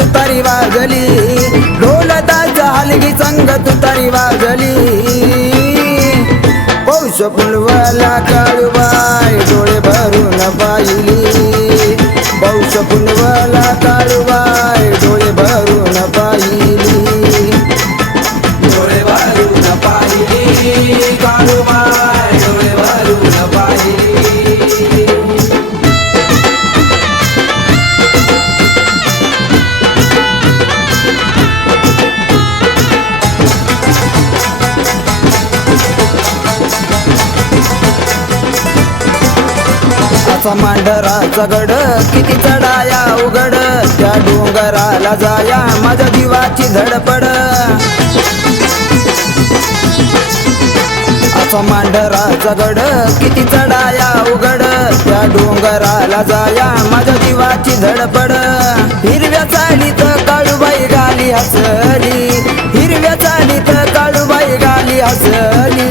तुतारी वाजली, ढोलताच्या हलगी संग तुतारी वाजली. पौष पुनवला काळूबाई डोळे भरून पाहिली, पौष पुनवला काळूबाई डोळे भरून पाहिली, डोळे भरून पाहिली काळूबाई डोळे भरून पाहिली. असा मांढराचा गड किती चढाया उघड, त्या डोंगराला जाया माझ्या जीवाची धडपड. असा मांढराचा गड किती चढाया उघड, त्या डोंगराला जाया माझ्या जीवाची धडपड. हिरव्या चालीत काळूबाई गाली हसली, हिरव्या चालीत काळूबाई गाली हसली.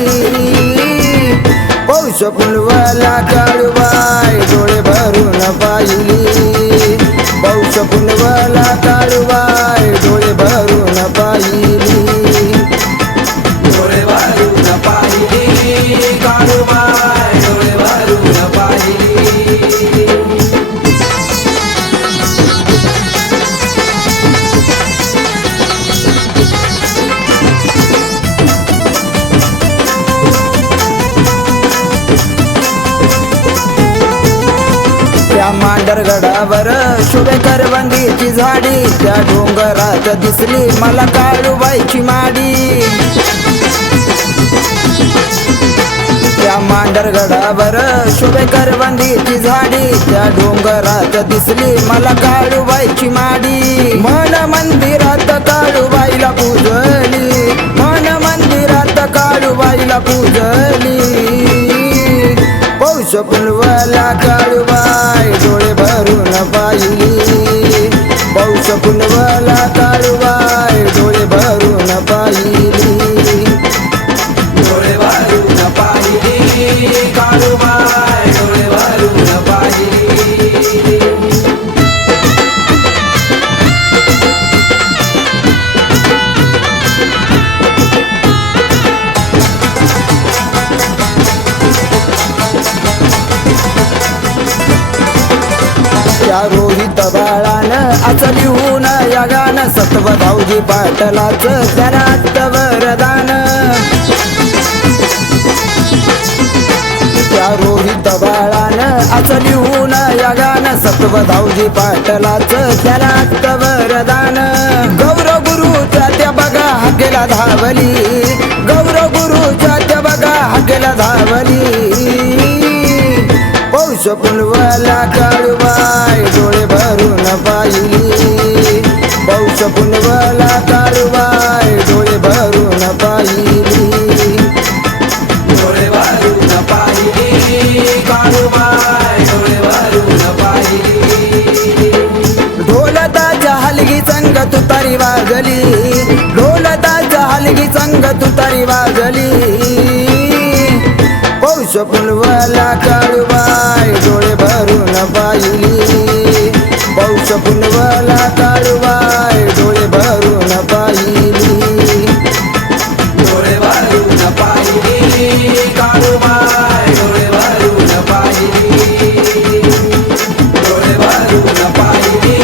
पौष पुनवला काळूबाई डोळे भरून पाहिली, पौष पुनवला काळूबाई डोळे भरून पाहिली, डोळे भरून पाहिली काळूबाई डोळे भरून पाहिली. त्या मांढरगडावर शुभे करवंदीची झाडी, त्या डोंगरात दिसली मला काळूबाईची माडी. त्या मांढरगडावर शुभे करवंदीची झाडी, त्या डोंगरात दिसली मला काळूबाईची माडी. मन मंदिरात काळूबाईला पूजली, मन मंदिरात काळूबाईला पूजली. पौष पुनवला काळूबाई डोळे भरून पाहिली, पौष पुनवला काळूबाई डोळे भरून पाहिली, डोळे भरून पाहिली काळूबाई डोळे भरून पाहिली. त्या रोहित बाळानं आचलिहून या गाणं, सत्व धावजी पाटलाचं त्यात वरदान. त्या रोहित बाळानं आचलिहून या गाणं, सत्व धावजी पाटलाचं त्यात वरदान. गौरव गुरुच्या त्या बघा हाकेला धावली, गौरव गुरुच्या त्या बघा हाकेला धावली. पौष पुनवला काळूबाई डोळे भरून पाहिली, पौष पुनवला काळूबाई डोळे भरून पाहिली, डोळे भरून पाहिली काळूबाई डोळे भरून पाहिली. ढोलताच्या हलगी संग तुतारी वाजली, ढोलताच्या हलगी संग तुतारी वाजली. पौष पुनवला काळूबाई डोळे भरून पाहिली, पौष पुनवला काळूबाई डोळे भरून पाहिली, डोळे भरून पाहिली काळूबाई डोळे भरून पाहिली, डोळे भरून पाहिली